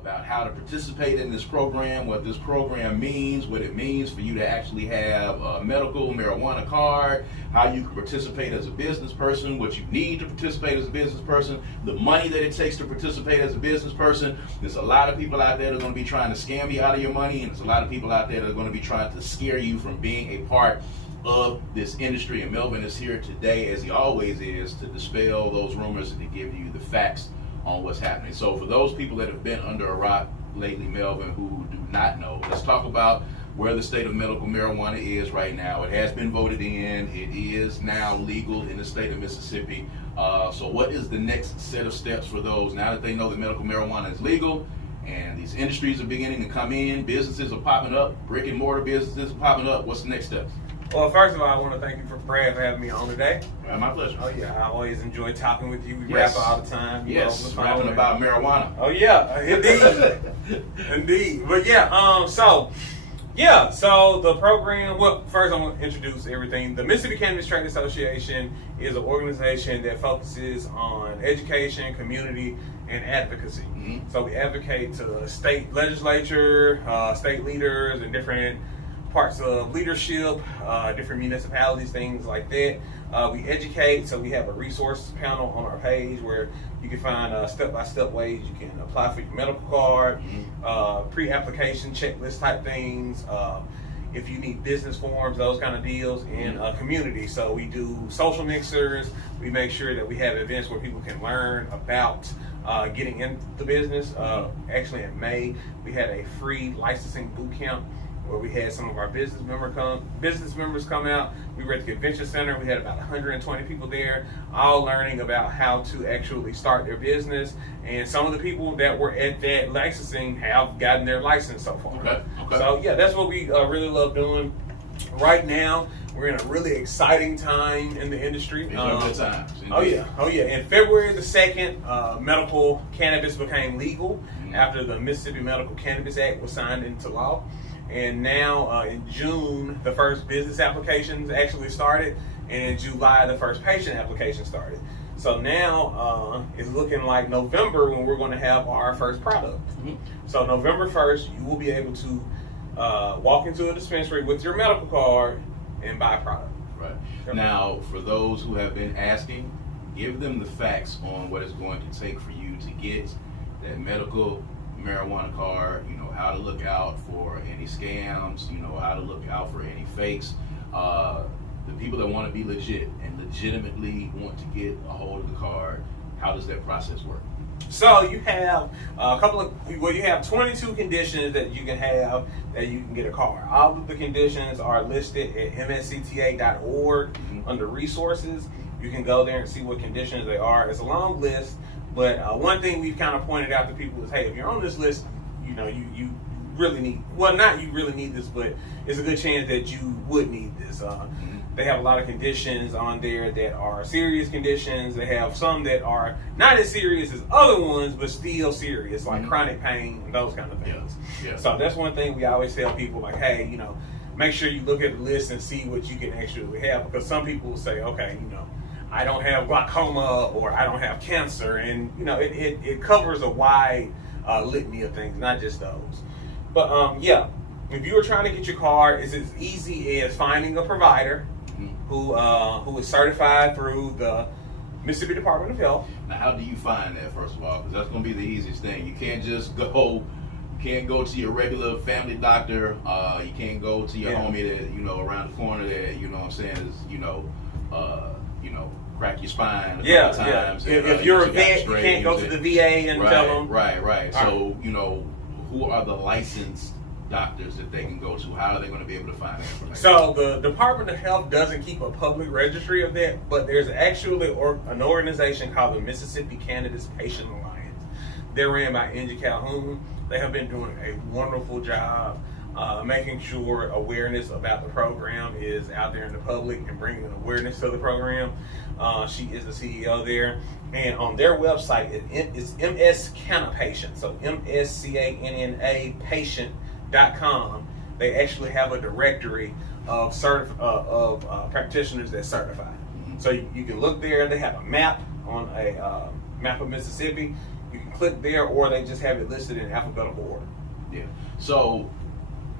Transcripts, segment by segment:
about how to participate in this program, what this program means, what it means for you to actually have a medical marijuana card, how you can participate as a business person, what you need to participate as a business person, the money that it takes to participate as a business person. There's a lot of people out there that are going to be trying to scam you out of your money, and there's a lot of people out there that are going to be trying to scare you from being a part of this industry. And Melvin is here today, as he always is, to dispel those rumors and to give you the facts on what's happening. So for those people that have been under a rock lately, Melvin, who do not know, let's talk about where the state of medical marijuana is right now. It has been voted in. It is now legal in the state of Mississippi. So what is the next set of steps for those now that they know that medical marijuana is legal and these industries are beginning to come in, businesses are popping up, brick and mortar businesses are popping up? What's the next steps? Well, first of all, I want to thank you, Brad, for having me on today. My pleasure. Oh, yeah. I always enjoy talking with you. We rap all the time. Yes, rapping about marijuana. Oh, yeah. Indeed. Indeed. But, so the program, well, first I'm going to introduce everything. The Mississippi Cannabis Trade Association is an organization that focuses on education, community, and advocacy. Mm-hmm. So we advocate to state legislature, state leaders, and different parts of leadership, different municipalities, things like that. We educate, so we have a resource panel on our page where you can find step-by-step ways you can apply for your medical card, pre-application checklist type things, if you need business forms, those kind of deals, and community. So we do social mixers. We make sure that we have events where people can learn about getting into the business. Actually, in May, we had a free licensing boot camp where we had some of our business members come out. We were at the convention center. We had about 120 people there, all learning about how to actually start their business. And some of the people that were at that licensing have gotten their license so far. Okay. So yeah, that's what we really love doing. Right now, we're in a really exciting time in the industry. Good times. Oh yeah. In February the 2nd, medical cannabis became legal after the Mississippi Medical Cannabis Act was signed into law. And now in June, the first business applications actually started, and in July, the first patient application started. So now it's looking like November when we're going to have our first product. Mm-hmm. So November 1st, you will be able to walk into a dispensary with your medical card and buy a product. Right. Sure. Now, for those who have been asking, give them the facts on what it's going to take for you to get that medical marijuana card, how to look out for any scams, how to look out for any fakes. The people that want to be legit and legitimately want to get a hold of the card, how does that process work? So you have you have 22 conditions that you can have that you can get a card. All of the conditions are listed at mscta.org under resources. You can go there and see what conditions they are. It's a long list, but one thing we've kind of pointed out to people is, hey, if you're on this list, you really need, well, not you really need this, but it's a good chance that you would need this. They have a lot of conditions on there that are serious conditions. They have some that are not as serious as other ones, but still serious, like chronic pain and those kind of things. Yeah. So that's one thing we always tell people, like, hey, make sure you look at the list and see what you can actually have, because some people will say, okay, I don't have glaucoma or I don't have cancer, and it covers a wide litany of things, not just those. But if you were trying to get your card, it's as easy as finding a provider who is certified through the Mississippi Department of Health. Now, how do you find that, first of all? Because that's going to be the easiest thing. You can't just go. You can't go to your regular family doctor. You can't go to your homie that around the corner that what I'm saying is crack your spine a couple times. If you're a vet, you can't go to the VA and tell them. Right. So who are the licensed doctors that they can go to? How are they going to be able to find that information? So the Department of Health doesn't keep a public registry of that, but there's actually an organization called the Mississippi Cannabis Patient Alliance. They're ran by Angie Calhoun. They have been doing a wonderful job making sure awareness about the program is out there in the public and bringing an awareness to the program. She is the CEO there. And on their website, it's MS Canna Patient. So MSCANNA patient.com. They actually have a directory of practitioners that certify. So you can look there. They have a map on a map of Mississippi. You can click there, or they just have it listed in alphabetical order. Yeah. So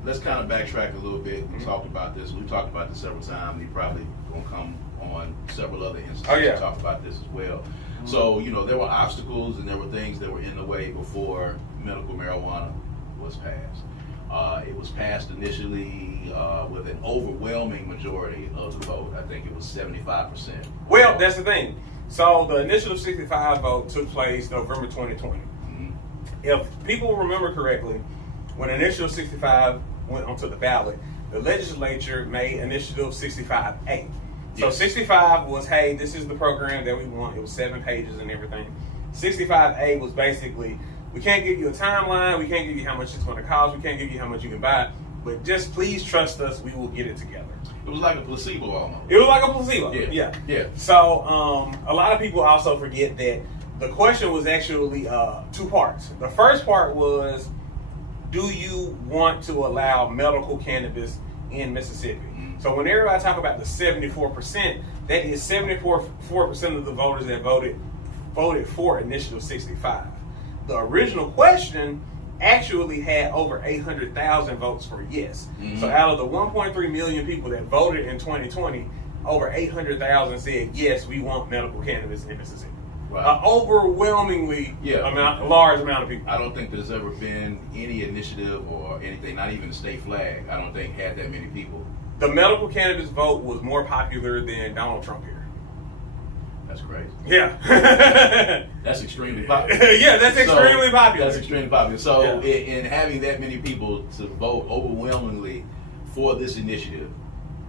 let's kind of backtrack a little bit. We talked about this. We talked about this several times. We probably gonna come on several other instances to talk about this as well. So, you know, there were obstacles and there were things that were in the way before medical marijuana was passed. It was passed initially with an overwhelming majority of the vote. I think it was 75%. Well, that's the thing. So the initiative 65 vote took place November 2020. Mm-hmm. If people remember correctly, when Initiative 65 went onto the ballot, the legislature made Initiative 65A. So 65 was, hey, this is the program that we want. It was 7 pages and everything. 65A was basically, we can't give you a timeline, we can't give you how much it's going to cost, we can't give you how much you can buy, but just please trust us, we will get it together. It was like a placebo almost. It was like a placebo. Yeah. So a lot of people also forget that the question was actually 2 parts. The first part was, do you want to allow medical cannabis in Mississippi? So when everybody talk about the 74%, that is 74% of the voters that voted for Initiative 65. The original question actually had over 800,000 votes for yes. So out of the 1.3 million people that voted in 2020, over 800,000 said yes, we want medical cannabis in Mississippi. Right. Overwhelmingly large amount of people. I don't think there's ever been any initiative or anything, not even a state flag, I don't think had that many people. The medical cannabis vote was more popular than Donald Trump here. That's crazy. Yeah. That's extremely popular. Yeah, that's extremely popular. That's extremely popular. So in having that many people to vote overwhelmingly for this initiative,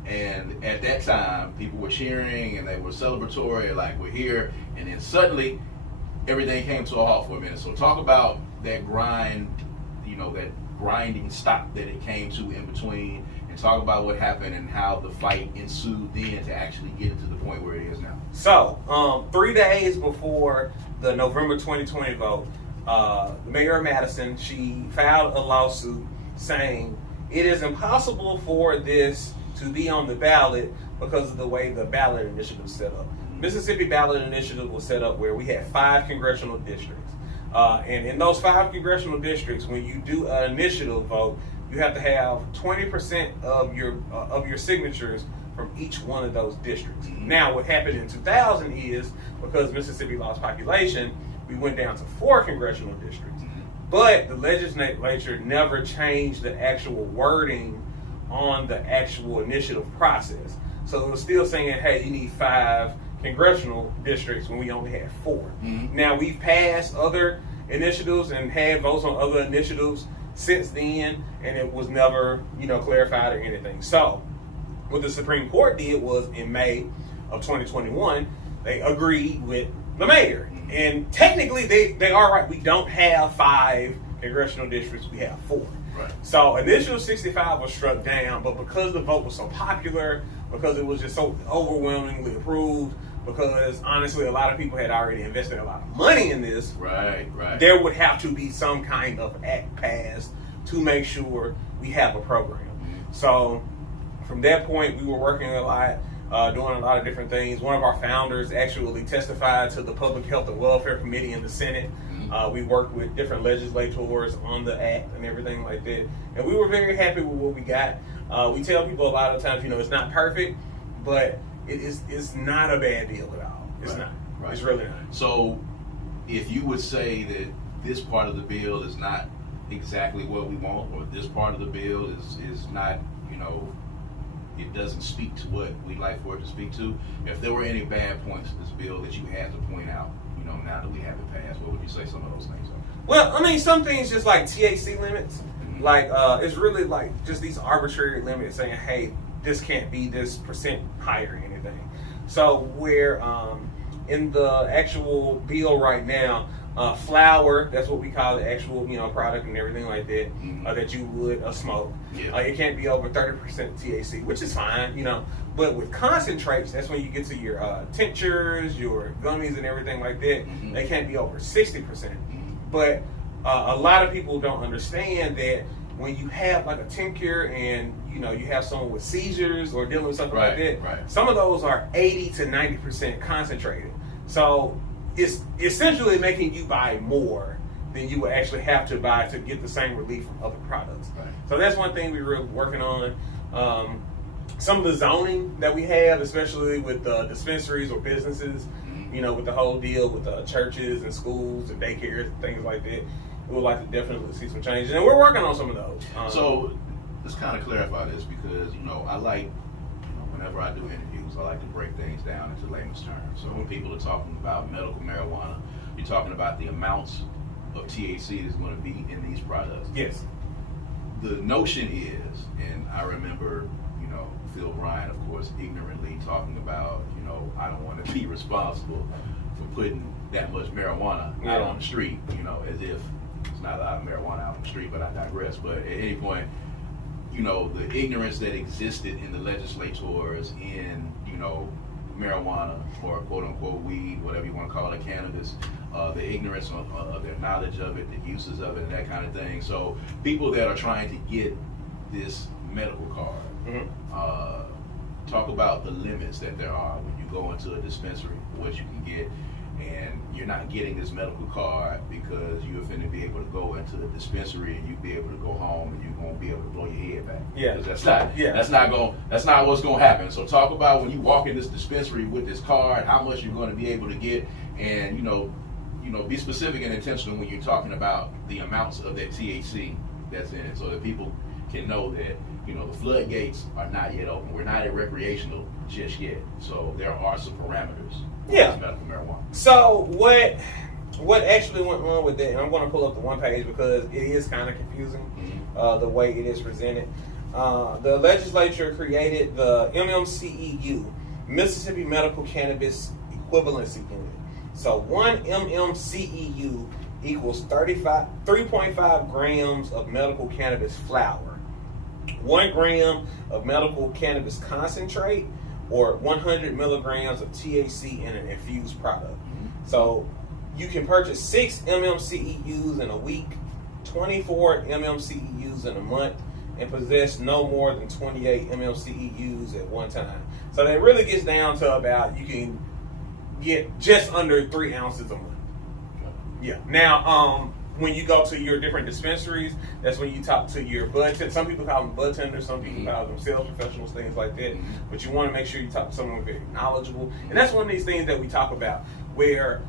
and at that time, people were cheering and they were celebratory, like we're here, and then suddenly everything came to a halt for a minute. So talk about that grind, you know, that grinding stop that it came to in between, and talk about what happened and how the fight ensued then to actually get it to the point where it is now. So 3 days before the November 2020 vote, the mayor of Madison, she filed a lawsuit saying it is impossible for this to be on the ballot because of the way the ballot initiative was set up. Mississippi ballot initiative was set up where we had 5 congressional districts. And in those 5 congressional districts, when you do an initiative vote, you have to have 20% of your signatures from each one of those districts. Now, what happened in 2000 is, because Mississippi lost population, we went down to 4 congressional districts. But the legislature never changed the actual wording on the actual initiative process. So it was still saying, hey, you need 5 congressional districts when we only had 4. Now, we've passed other initiatives and had votes on other initiatives since then, and it was never, clarified or anything. So what the Supreme Court did was in May of 2021, they agreed with the mayor. And technically they are right. We don't have 5 congressional districts, we have 4. Right. So Initiative 65 was struck down, but because the vote was so popular, because it was just so overwhelmingly approved, because honestly a lot of people had already invested a lot of money in this, right, there would have to be some kind of act passed to make sure we have a program. So from that point, we were working a lot, doing a lot of different things. One of our founders actually testified to the Public Health and Welfare Committee in the Senate. We worked with different legislators on the act and everything like that. And we were very happy with what we got. We tell people a lot of times, it's not perfect, but it's not a bad deal at all. It's not. Right. It's really not. So if you would say that this part of the bill is not exactly what we want, or this part of the bill is not, it doesn't speak to what we'd like for it to speak to, if there were any bad points in this bill that you had to point out, now that we have it passed, what would you say some of those things are? Well, some things just like THC limits, like it's really like just these arbitrary limits saying, hey, this can't be this percent higher or anything. So where in the actual bill right now, flower, that's what we call the actual product and everything like that, that you would smoke. It can't be over 30% THC, which is fine, But with concentrates, that's when you get to your tinctures, your gummies and everything like that. They can't be over 60%. But a lot of people don't understand that when you have like a tincture and you have someone with seizures or dealing with something like that, some of those are 80 to 90% concentrated. So it's essentially making you buy more than you would actually have to buy to get the same relief from other products. Right. So that's one thing we're really working on. Some of the zoning that we have, especially with dispensaries or businesses, with the whole deal with churches and schools and daycares and things like that, we would like to definitely see some changes, and we're working on some of those. So let's kind of clarify this, because I like, whenever I do interviews, I like to break things down into layman's terms. So when people are talking about medical marijuana, you're talking about the amounts of THC that's going to be in these products. Yes. The notion is, and I remember, Phil Bryant, of course, ignorantly talking about, I don't want to be responsible for putting that much marijuana out on the street, as if it's not a lot of marijuana out on the street, but I digress. But at any point, the ignorance that existed in the legislators in, marijuana, or quote unquote weed, whatever you want to call it, cannabis, the ignorance of their knowledge of it, the uses of it, and that kind of thing. So people that are trying to get this medical card, talk about the limits that there are when you go into a dispensary, what you can get, and you're not getting this medical card because you're finna be able to go into the dispensary and you be able to go home and you won't be able to blow your head back. Yeah, because that's not what's gonna happen. So talk about when you walk in this dispensary with this card, how much you're going to be able to get, and be specific and intentional when you're talking about the amounts of that THC that's in it, so that people can know that the floodgates are not yet open. We're not at recreational just yet. So there are some parameters. Yeah. Medical marijuana. So what actually went on with that? And I'm going to pull up the one page because it is kind of confusing, the way it is presented. The legislature created the MMCEU, Mississippi Medical Cannabis Equivalency Unit. So 1 MMCEU equals 3.5 grams of medical cannabis flower, 1 gram of medical cannabis concentrate, or 100 milligrams of THC in an infused product. So you can purchase 6 MMCEUs in a week, 24 MMCEUs in a month, and possess no more than 28 MMCEUs at one time. So that really gets down to about, you can get just under 3 ounces a month. Yeah. Now, when you go to your different dispensaries, that's when you talk to your bud tenders. Some people call them bud tenders, some people call them sales professionals, things like that. But you want to make sure you talk to someone very knowledgeable. And that's one of these things that we talk about, where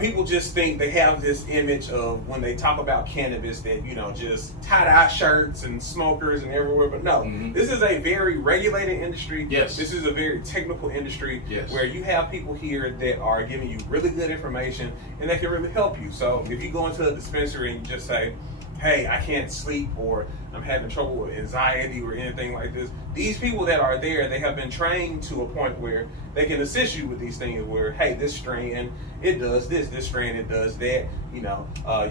people just think they have this image of, when they talk about cannabis, that just tie-dye shirts and smokers and everywhere. But no, this is a very regulated industry. Yes. This is a very technical industry. Yes. Where you have people here that are giving you really good information and that can really help you. So if you go into a dispensary and you just say, hey, I can't sleep, or I'm having trouble with anxiety or anything like this, these people that are there, they have been trained to a point where they can assist you with these things, where, hey, this strand, it does this strand, it does that. You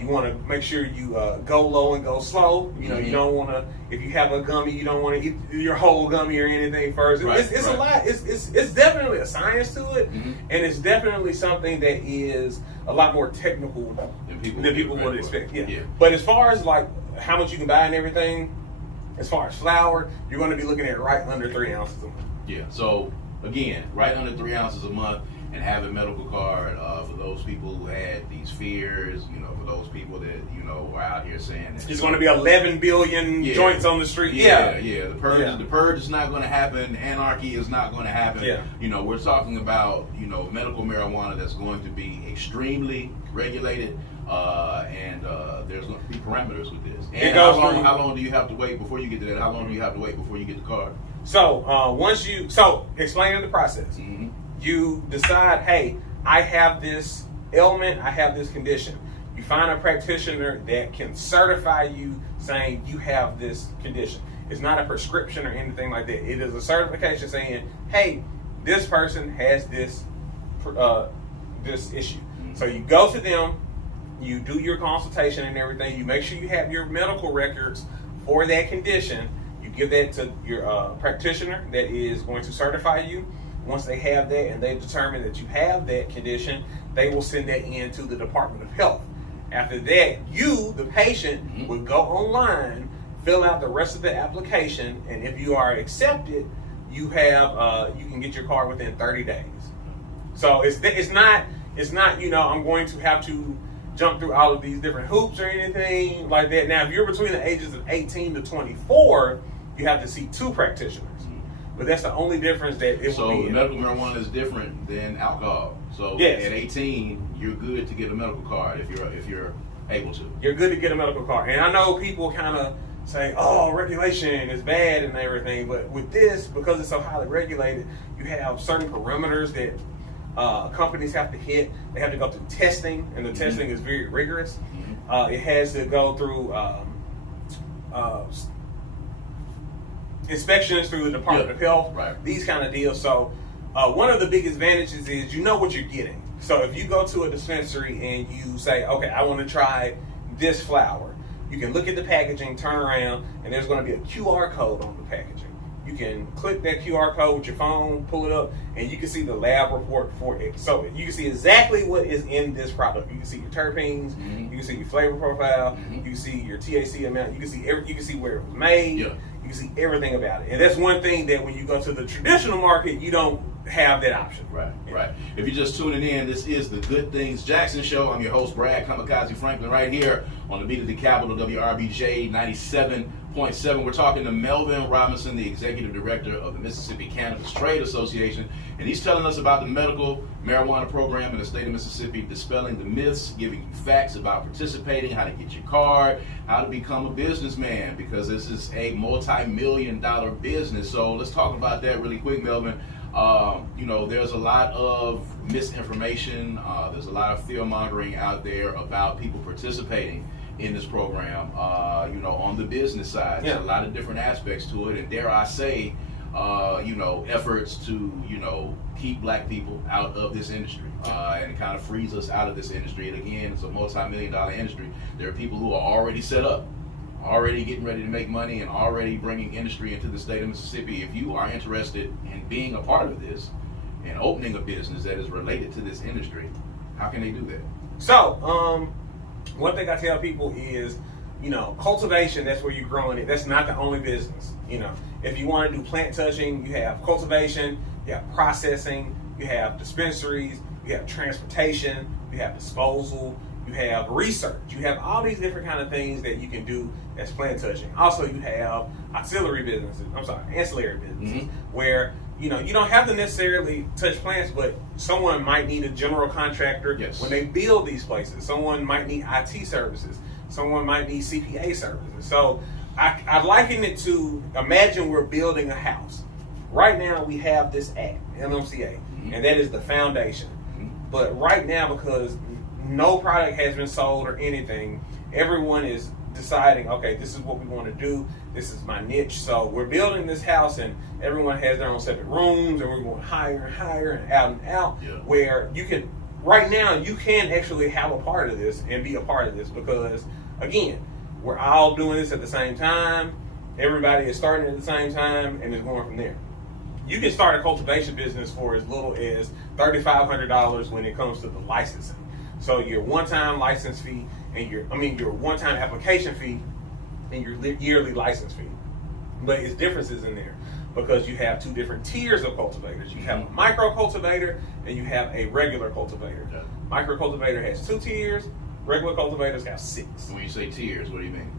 want to make sure you go low and go slow. You don't want to, if you have a gummy, you don't want to eat your whole gummy or anything first. It's a lot. It's definitely a science to it, and it's definitely something that is a lot more technical than people would expect. Yeah. But as far as like how much you can buy and everything, as far as flour, you're going to be looking at right under 3 ounces a month. Yeah. So again, right under 3 ounces a month, and have a medical card for those people who had these fears. For those people that were out here saying that it's going to be 11 billion joints on the street. The purge is not going to happen. Anarchy is not going to happen. We're talking about medical marijuana that's going to be extremely regulated. And there's going to be parameters with this. And how long do you have to wait before you get to that? How long do you have to wait before you get the card? So explaining the process, you decide, hey, I have this ailment, I have this condition. You find a practitioner that can certify you, saying you have this condition. It's not a prescription or anything like that. It is a certification saying, hey, this person has this issue. So you go to them, you do your consultation and everything. You make sure you have your medical records for that condition. You give that to your practitioner that is going to certify you. Once they have that and they determine that you have that condition, they will send that in to the Department of Health. After that, you, the patient, would go online, fill out the rest of the application, and if you are accepted, you can get your card within 30 days. So it's not I'm going to have to jump through all of these different hoops or anything like that. Now, if you're between the ages of 18 to 24, you have to see 2 practitioners. But that's the only difference that it will be. So medical marijuana is different than alcohol. So yes. At 18, you're good to get a medical card if you're able to. You're good to get a medical card. And I know people kind of say, oh, regulation is bad and everything. But with this, because it's so highly regulated, you have certain parameters that companies have to hit. They have to go through testing, and the testing is very rigorous. It has to go through inspections through the Department of Health, right. These kind of deals. So one of the big advantages is you know what you're getting. So if you go to a dispensary and you say, okay, I want to try this flower, you can look at the packaging, turn around, and there's going to be a QR code on the packaging. You can click that QR code with your phone, pull it up, and you can see the lab report for it. So you can see exactly what is in this product. You can see your terpenes, you can see your flavor profile, you can see your THC amount, you can see where it was made, you can see everything about it. And that's one thing that when you go to the traditional market, you don't have that option. Right. If you're just tuning in, this is the Good Things Jackson Show. I'm your host, Brad Kamikaze Franklin, right here on the beat of the capital, WRBJ 97.7. We're talking to Melvin Robinson, the Executive Director of the Mississippi Cannabis Trade Association, and he's telling us about the medical marijuana program in the state of Mississippi, dispelling the myths, giving you facts about participating, how to get your card, how to become a businessman, because this is a multi-million-dollar business. So let's talk about that really quick, Melvin. There's a lot of misinformation. There's a lot of fear-mongering out there about people participating in this program, on the business side. There's a lot of different aspects to it, and dare I say, efforts to, keep black people out of this industry, and it kind of frees us out of this industry. And again, it's a multi-million-dollar industry. There are people who are already set up, already getting ready to make money, and already bringing industry into the state of Mississippi. If you are interested in being a part of this and opening a business that is related to this industry, how can they do that? So, one thing I tell people is, cultivation, that's where you're growing it. That's not the only business. If you want to do plant touching, you have cultivation, you have processing, you have dispensaries, you have transportation, you have disposal, you have research, you have all these different kind of things that you can do as plant touching. Also, you have ancillary businesses, where, you don't have to necessarily touch plants, but someone might need a general contractor when they build these places. Someone might need IT services. Someone might need CPA services. So I liken it to, imagine we're building a house. Right now we have this act, MMCA, and that is the foundation. But right now, because no product has been sold or anything, everyone is deciding, okay, this is what we want to do. This is my niche. So we're building this house, and everyone has their own separate rooms, and we're going higher and higher and out, where you can, right now, you can actually have a part of this and be a part of this, because, again, we're all doing this at the same time. Everybody is starting at the same time, and it's going from there. You can start a cultivation business for as little as $3,500 when it comes to the licensing. So your one-time license fee and your one-time application fee and your yearly license fee. But it's differences in there because you have 2 different tiers of cultivators. You have a micro cultivator and you have a regular cultivator. Micro cultivator has 2 tiers. Regular cultivators have 6. When you say tiers, what do you mean?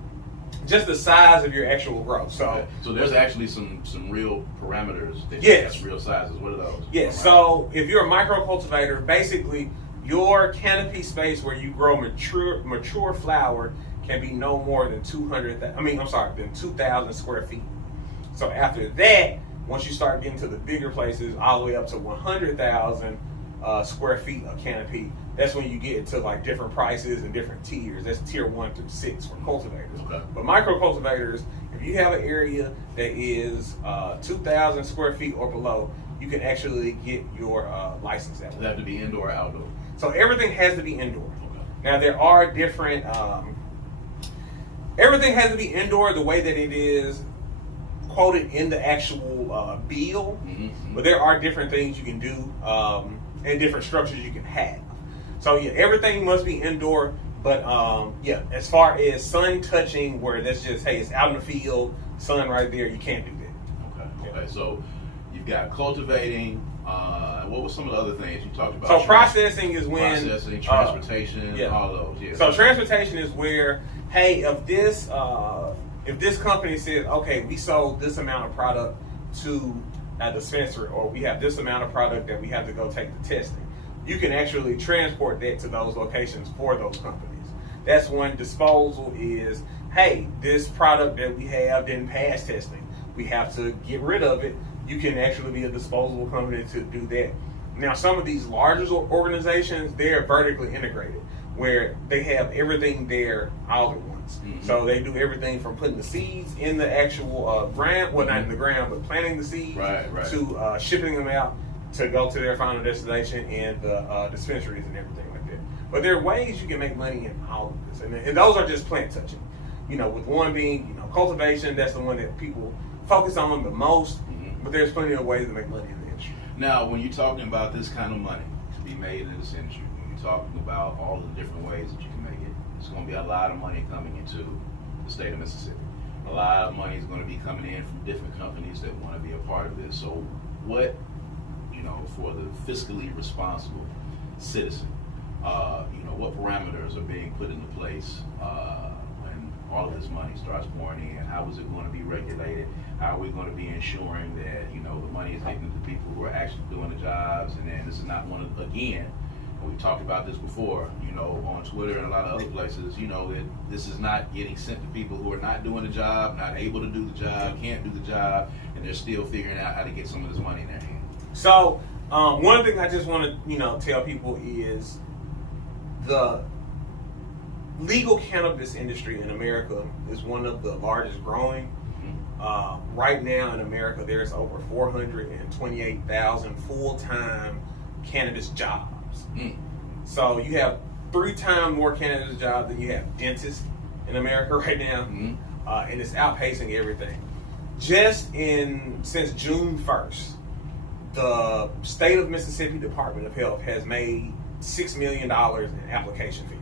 Just the size of your actual growth. So there's actually some real parameters that yes, real sizes. What are those? Yes. So if you're a micro cultivator, basically your canopy space where you grow mature flower can be no more than 2,000 square feet. So after that, once you start getting to the bigger places, all the way up to 100,000 square feet of canopy, that's when you get into like different prices and different tiers. That's tier 1 through 6 for cultivators. Okay. But micro cultivators, if you have an area that is 2,000 square feet or below, you can actually get your license that way. Does it have to be indoor or outdoor? So everything has to be indoor. Okay. Now there are different, everything has to be indoor the way that it is quoted in the actual bill, but there are different things you can do and different structures you can have. So yeah, everything must be indoor, but as far as sun touching, where that's just, hey, it's out in the field, sun right there, you can't do that. Okay. So you've got cultivating, What were some of the other things you talked about? So processing is when processing, transportation, yeah. all those. Yeah. So transportation is where, hey, if this company says, okay, we sold this amount of product to a dispensary, or we have this amount of product that we have to go take the testing, you can actually transport that to those locations for those companies. That's when disposal is, hey, this product that we have didn't pass testing. We have to get rid of it. You can actually be a disposable company to do that. Now, some of these larger organizations, they're vertically integrated, where they have everything there all at once. Mm-hmm. So they do everything from putting the seeds in the actual ground, well, not in the ground, but planting the seeds, to shipping them out to go to their final destination and the dispensaries and everything like that. But there are ways you can make money in all of this, and those are just plant touching. With one being, cultivation, that's the one that people focus on the most. But there's plenty of ways to make money in the industry. Now, when you're talking about this kind of money to be made in this industry, when you're talking about all the different ways that you can make it, it's going to be a lot of money coming into the state of Mississippi. A lot of money is going to be coming in from different companies that want to be a part of this. So what, for the fiscally responsible citizen, what parameters are being put into place when all of this money starts pouring in? How is it going to be regulated? How are we going to be ensuring that, the money is taken to the people who are actually doing the jobs? And then this is not one of, again, we've talked about this before, on Twitter and a lot of other places, that this is not getting sent to people who are not doing the job, not able to do the job, can't do the job, and they're still figuring out how to get some of this money in their hand. So, one thing I just want to, tell people is the legal cannabis industry in America is one of the largest growing. Right now in America, there's over 428,000 full-time cannabis jobs. So you have 3 times more cannabis jobs than you have dentists in America right now, and it's outpacing everything. Since June 1st, the state of Mississippi Department of Health has made $6 million in application fees.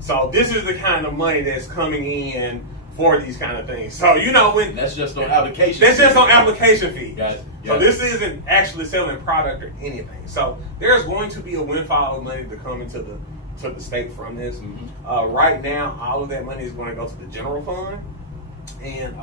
So this is the kind of money that's coming in for these kind of things. So when that's just on application. That's just on application fees. Got it. So this isn't actually selling product or anything. So there's going to be a windfall of money to come into the state from this. Right now, all of that money is going to go to the general fund, and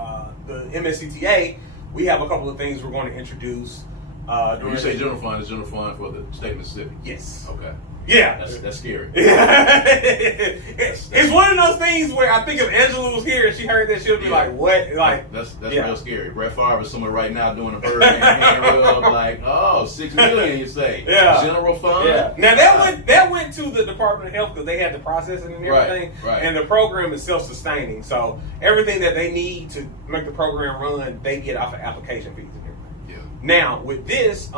the MSCTA. We have a couple of things we're going to introduce. When you say general fund, it's general fund for the state of Mississippi. Yes. Okay. Yeah, that's scary. It's one of those things where I think if Angela was here and she heard that, she'll be like, "What?" Like that's real scary. Brett Favre is somewhere right now doing a Birdman real like, oh, $6 million, you say? Yeah. General fund. Yeah. Now that went to the Department of Health because they had the processing and everything, right. And the program is self-sustaining, so everything that they need to make the program run, they get off of application fees and everything. Yeah. Now with this,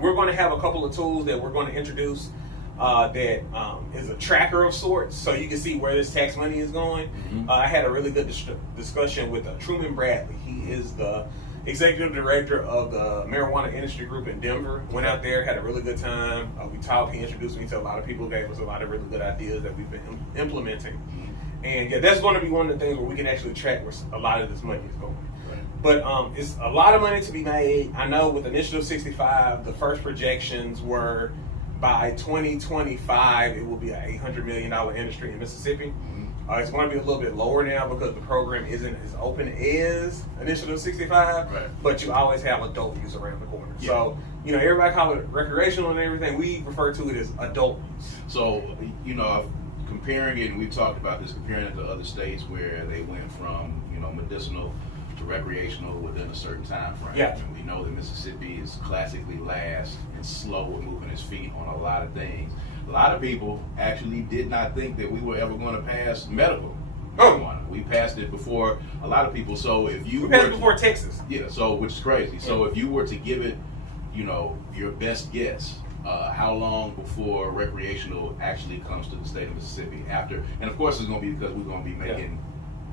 we're going to have a couple of tools that we're going to introduce that is a tracker of sorts, so you can see where this tax money is going. I had a really good discussion with Truman Bradley. He is the executive director of the marijuana industry group in Denver. Went out there, had a really good time. We talked. He introduced me to a lot of people, gave us a lot of really good ideas that we've been implementing. And that's going to be one of the things where we can actually track where a lot of this money is going. But it's a lot of money to be made. I know with Initiative 65, the first projections were by 2025, it will be an $800 million industry in Mississippi. It's going to be a little bit lower now because the program isn't as open as Initiative 65, but you always have adult use around the corner. Yeah. So, everybody call it recreational and everything. We refer to it as adult use. So, comparing it, and we talked about this, comparing it to other states where they went from, medicinal to recreational within a certain time frame. Yeah. And we know that Mississippi is classically last and slow with moving its feet on a lot of things. A lot of people actually did not think that we were ever going to pass medical marijuana. We passed it before a lot of people. So if you passed it before Texas. Yeah, so which is crazy. So if you were to give it, your best guess, how long before recreational actually comes to the state of Mississippi after, and of course it's going to be because we're going to be making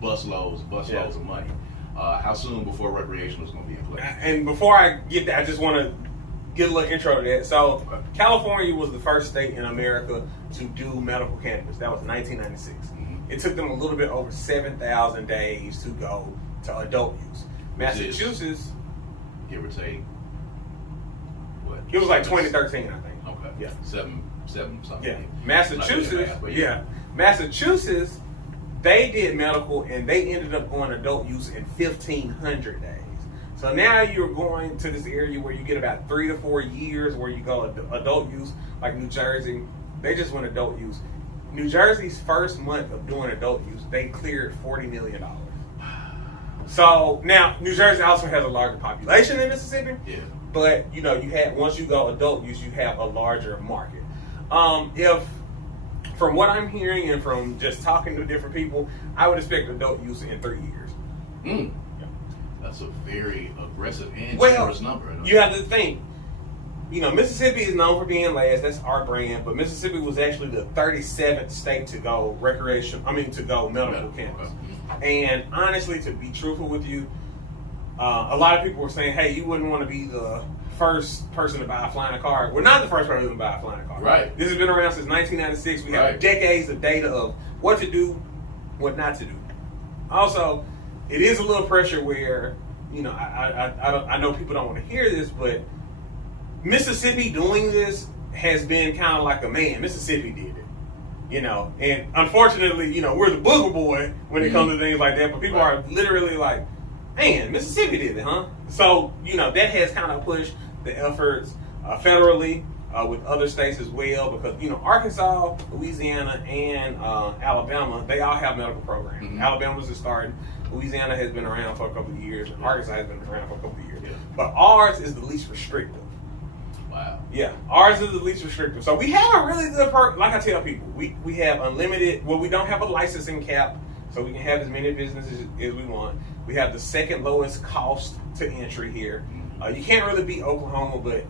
busloads of money. How soon before recreational is going to be in place? And before I get that, I just want to get a little intro to that. So, California was the first state in America to do medical cannabis. That was 1996. It took them a little bit over 7,000 days to go to adult use. Massachusetts, give or take what? It was like 2013, I think. Okay. Yeah. Seven something. Yeah. Massachusetts. Math, yeah. Massachusetts, they did medical and they ended up going adult use in 1,500 days. So now you're going to this area where you get about 3 to 4 years where you go adult use, like New Jersey. They just went adult use. New Jersey's first month of doing adult use, they cleared $40 million. So now New Jersey also has a larger population than Mississippi. Yeah. But you had once you go adult use, you have a larger market. If from what I'm hearing and from just talking to different people, I would expect adult use in 3 years. Yeah. That's a very aggressive and Well, generous number. You have to think. Mississippi is known for being last. That's our brand. But Mississippi was actually the 37th state to go medical cannabis. And honestly, to be truthful with you, a lot of people were saying, hey, you wouldn't want to be the first person to buy a flying car. We're not the first person to buy a flying car. Right. This has been around since 1996. We have Right. decades of data of what to do, what not to do. Also, it is a little pressure where, I know people don't want to hear this, but Mississippi doing this has been kind of like Mississippi did it. And unfortunately, we're the booger boy when it comes to things like that, but people are literally like, man, Mississippi did it, huh? So, that has kind of pushed the efforts federally with other states as well, because, Arkansas, Louisiana, and Alabama, they all have medical programs. Mm-hmm. Alabama's just starting. Louisiana has been around for a couple of years, and Arkansas has been around for a couple of years. Yeah. But ours is the least restrictive. Wow. Yeah, ours is the least restrictive. So we have a really good like I tell people, we have unlimited, we don't have a licensing cap, so we can have as many businesses as we want. We have the second lowest cost to entry here. You can't really beat Oklahoma, but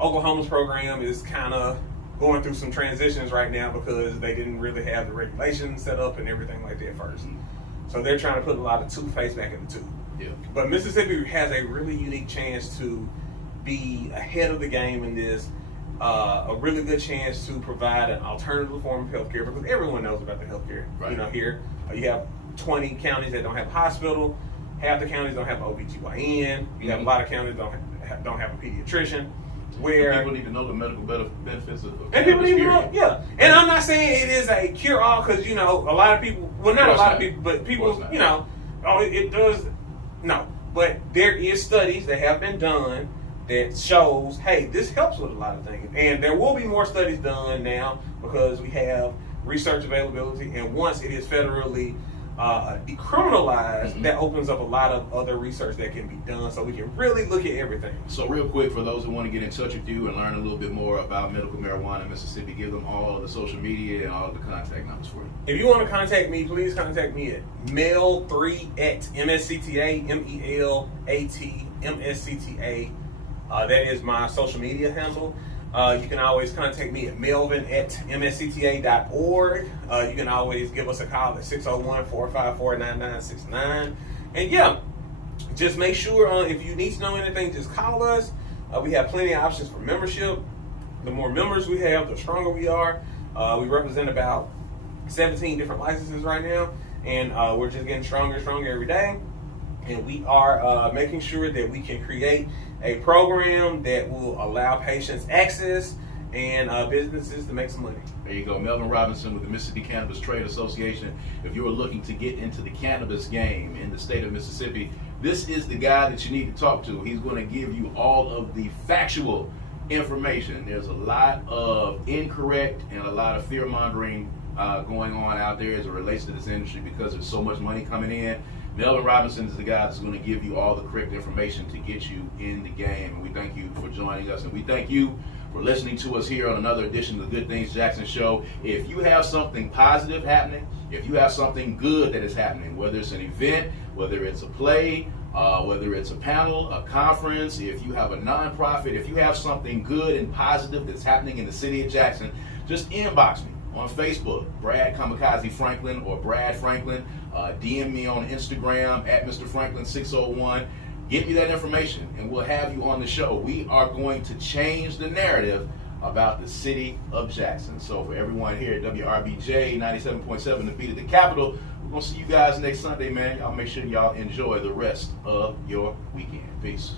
Oklahoma's program is kind of going through some transitions right now because they didn't really have the regulations set up and everything like that first. So they're trying to put a lot of toothpaste back in the tube. Yeah. But Mississippi has a really unique chance to be ahead of the game in this, a really good chance to provide an alternative form of healthcare, because everyone knows about the healthcare. Right. Here you have 20 counties that don't have a hospital, half the counties don't have an OBGYN, you have a lot of counties don't have a pediatrician. Where people need to know the medical benefits of and people need to know, period. yeah. And I'm not saying it is a cure-all, because a lot of people, well, not a lot of people, but people, it does. No, but there is studies that have been done that shows, hey, this helps with a lot of things. And there will be more studies done now because we have research availability. And once it is federally decriminalized, that opens up a lot of other research that can be done. So we can really look at everything. So real quick, for those who want to get in touch with you and learn a little bit more about medical marijuana in Mississippi, give them all of the social media and all of the contact numbers for you. If you want to contact me, please contact me at Mel3@MSCTA, MELAT that is my social media handle. You can always contact me at melvin@mscta.org. You can always give us a call at 601-454-9969. And yeah, just make sure if you need to know anything, just call us. We have plenty of options for membership. The more members we have, the stronger we are. We represent about 17 different licenses right now, and we're just getting stronger and stronger every day. And we are making sure that we can create a program that will allow patients access and businesses to make some money. There you go. Melvin Robinson with the Mississippi Cannabis Trade Association. If you're looking to get into the cannabis game in the state of Mississippi, this is the guy that you need to talk to. He's going to give you all of the factual information. There's a lot of incorrect and a lot of fear-mongering going on out there as it relates to this industry because there's so much money coming in. Melvin Robinson is the guy that's going to give you all the correct information to get you in the game. And we thank you for joining us. And we thank you for listening to us here on another edition of the Good Things Jackson Show. If you have something positive happening, if you have something good that is happening, whether it's an event, whether it's a play, whether it's a panel, a conference, if you have a nonprofit, if you have something good and positive that's happening in the city of Jackson, just inbox me on Facebook, Brad Kamikaze Franklin or Brad Franklin. DM me on Instagram at Mr. Franklin 601. Get me that information and we'll have you on the show. We are going to change the narrative about the city of Jackson. So for everyone here at WRBJ 97.7, the beat of the capital, we're going to see you guys next Sunday, man. Y'all make sure y'all enjoy the rest of your weekend. Peace.